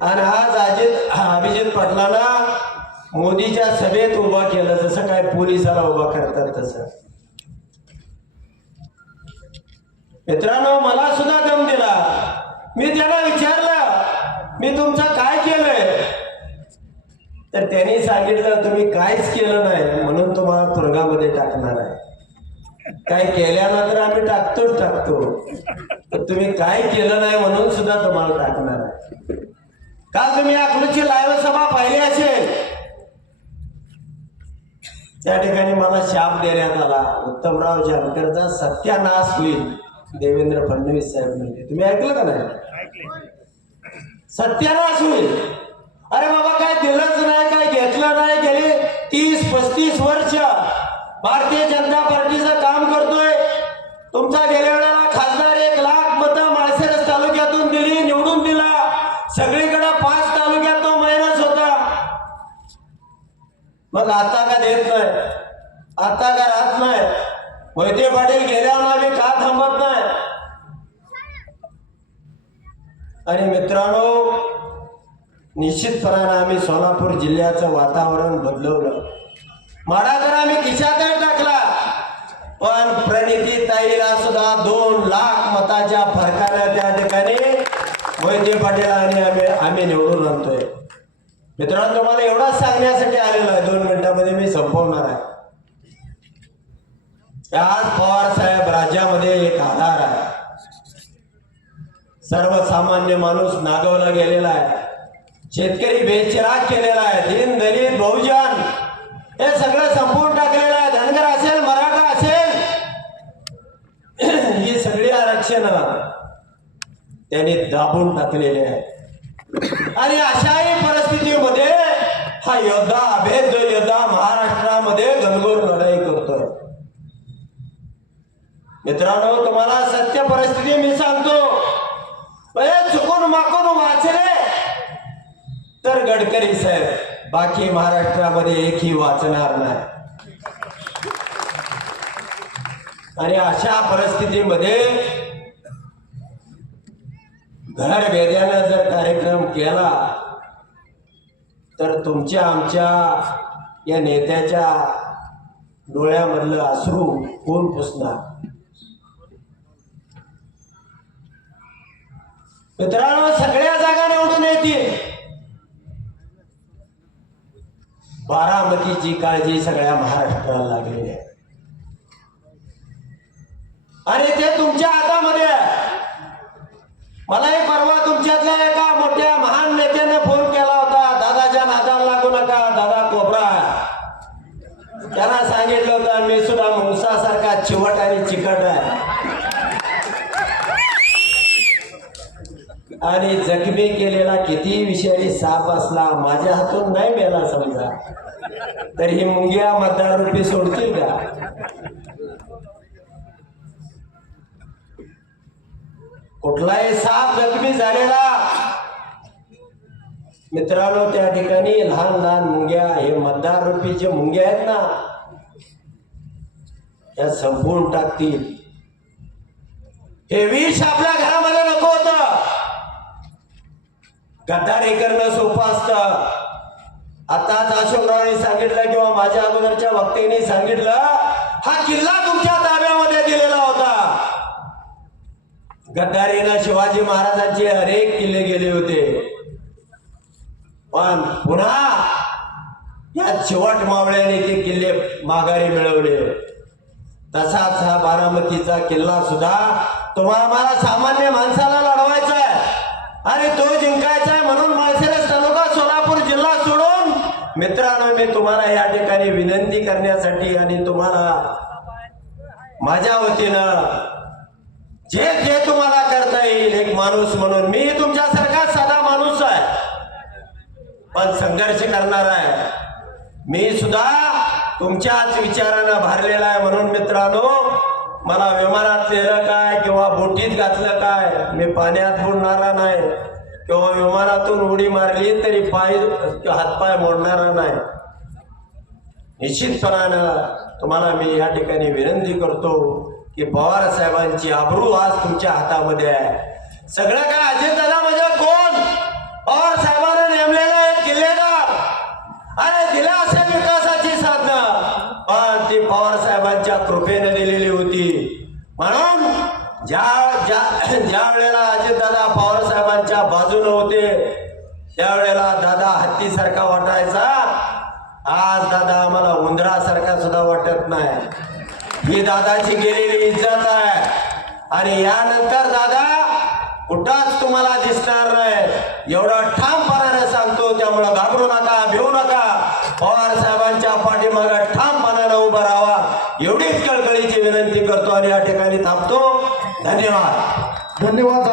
आणि आज अजित अभिजित पाटलांना मोदीच्या सभेत उभा केलं. जसं काय पोलिसाला उभा करतात तसं. मित्रांनो मला सुद्धा दम दिला. मी त्याला विचारलं मी तुमचं काय केलंय? तर त्यांनी सांगितलं तुम्ही काहीच केलं नाही म्हणून तुम्हाला तुर्गामध्ये टाकणार आहे. काय केल्यानंतर आम्ही टाकतोच टाकतो. तुम्ही काय केलं नाही म्हणून सुद्धा तुम्हाला टाकणार आहे. काल तुम्ही अकलूची लाईव्ह सभा पाहिली असेल? त्या ठिकाणी मला शाप देण्यात आला. उत्तमराव जानकरचा सत्यानाश होईल. देवेंद्र फडणवीस साहेब म्हणजे तुम्ही ऐकलं का नाही? सत्यानाश होईल. अरे बाबा काय दिलंच नाही काय घेतलं नाही गेले? तीस पस्तीस वर्ष भारतीय जनता पार्टीचं काम करतोय. तुमचा गेल्या मग आता का देत नाही? आता का राहत नाही? वैद्य पाटील गेल्यावर आम्ही का थांबत नाही? आणि मित्रांनो निश्चितपणानं आम्ही सोलापूर जिल्ह्याचं वातावरण बदलवलं. माडाकर आम्ही खिशातच टाकला. पण प्रणिती ताईला सुद्धा दोन लाख मताच्या फरकानं त्या ठिकाणी वैद्य पाटील आणि आम्ही आम्ही निवडून आणतोय. मित्रांनो तुम्हाला एवढाच सांगण्यासाठी आलेलो आहे. दोन मिनिटांमध्ये मी संपवणार आहे. आज पवार साहेब राज्यामध्ये एक आधार आहे. सर्वसामान्य माणूस नागवला गेलेला आहे. शेतकरी बेचिराग केलेला आहे. दीन दलित बहुजन हे सगळं संपवून टाकलेलं आहे. धनगर असेल मराठा असेल ही सगळी आरक्षण त्यांनी दाबून टाकलेली आहे आणि अशाही परिस्थितीमध्ये हा योद्धा अभेद योद्धा महाराष्ट्रामध्ये घनघोर लढाई करतोय. मित्रांनो तुम्हाला सत्य परिस्थिती मी सांगतो. चुकून माकून वाचले तर गडकरी साहेब बाकी महाराष्ट्रामध्ये एकही वाचणार नाही. आणि अशा परिस्थितीमध्ये घर जर कार्यक्रम केला तर तुमच्या आमच्या या नेत्याच्या डोळ्यामधलं अश्रू कोण पुसणार? मित्रांनो सगळ्या जागा निवडून येतील. बारामतीची काळजी सगळ्या महाराष्ट्राला लागलेली आहे. आणि ते तुमच्या हातामध्ये आहे. मलाही परवा तुमच्यातल्या एका मोठ्या महान नेत्याने फोन केला होता दादाच्या नादाला लागू नका दादा कोबरा त्याला त्यांना सांगितलं होतं मी सुद्धा मुंसासारखा चिवट आणि चिकट आहे. आणि जखमी केलेला किती विषारी साप असला माझ्या हातून नाही मेला समजा. तर ही मुंग्या मतदार रुपये सोडतील का? कुठलाही साप जखमी झालेला. मित्रांनो त्या ठिकाणी लहान लहान मुंग्या हे मतदार रूपी जे मुंग्या आहेत ना त्या संपवून टाकतील. हे विष आपल्या घरामध्ये नको होत. गद्दारी करणं सोपं असतं. आताच अशोकरावने सांगितलं किंवा माझ्या अगोदरच्या वक्त्यांनी सांगितलं हा किल्ला तुमच्या ताब्यामध्ये दिलेला होता. गद्दारीनं शिवाजी महाराजांचे अनेक किल्ले गेले होते. पण पुन्हा या शेवट मावळ्याने ते किल्ले माघारी मिळवले. तसाच हा बारामतीचा किल्ला सुद्धा तुम्हाला मला सामान्य माणसाला लढवायचा आहे. आणि तो जिंकायचा आहे म्हणून माळशिरस तालुका सोलापूर जिल्हा सोडून. मित्रांनो मी तुम्हाला या ठिकाणी विनंती करण्यासाठी आणि तुम्हाला माझ्या वतीनं जे जे तुम्हाला करता येईल एक माणूस म्हणून मी तुमच्यासारखा साधा माणूस आहे. पण संघर्ष करणार आहे. मी सुद्धा तुमच्याच विचारानं भरलेला आहे म्हणून मित्रांनो मला विमानात नेलं काय किंवा बोटीत घातलं काय मी पाण्यात बुडणारा नाही. किंवा विमानातून उडी मारली तरी पाय हातपाय मोडणारा नाही. निश्चितपणानं तुम्हाला मी या ठिकाणी विनंती करतो. की पवार साहेबांची आबरू आज तुमच्या हातामध्ये आहे. सगळं काय अजित दादा म्हणजे कोण? पवार साहेबांना नेमलेला आहे किल्लेदार. अरे दिला असेल विकासाची साधन. पण ती पवार साहेबांच्या कृपेने दिलेली होती. म्हणून ज्या ज्या ज्या वेळेला अजितदादा पवार साहेबांच्या बाजूने होते त्यावेळेला दादा हत्तीसारखा वाटायचा. आज दादा आम्हाला उंदरासारखा सुद्धा वाटत नाही. ही दादाची गेलेली इज्जत आहे. आणि यानंतर दादा कुठंच तुम्हाला दिसणार नाही. एवढं ठामपणाने सांगतो त्यामुळं घाबरू नका भिवू नका. पवार साहेबांच्या पाठीमाग ठामपणाने उभं राहावा. एवढीच कळकळीची विनंती करतो आणि या ठिकाणी थांबतो. धन्यवाद. धन्यवाद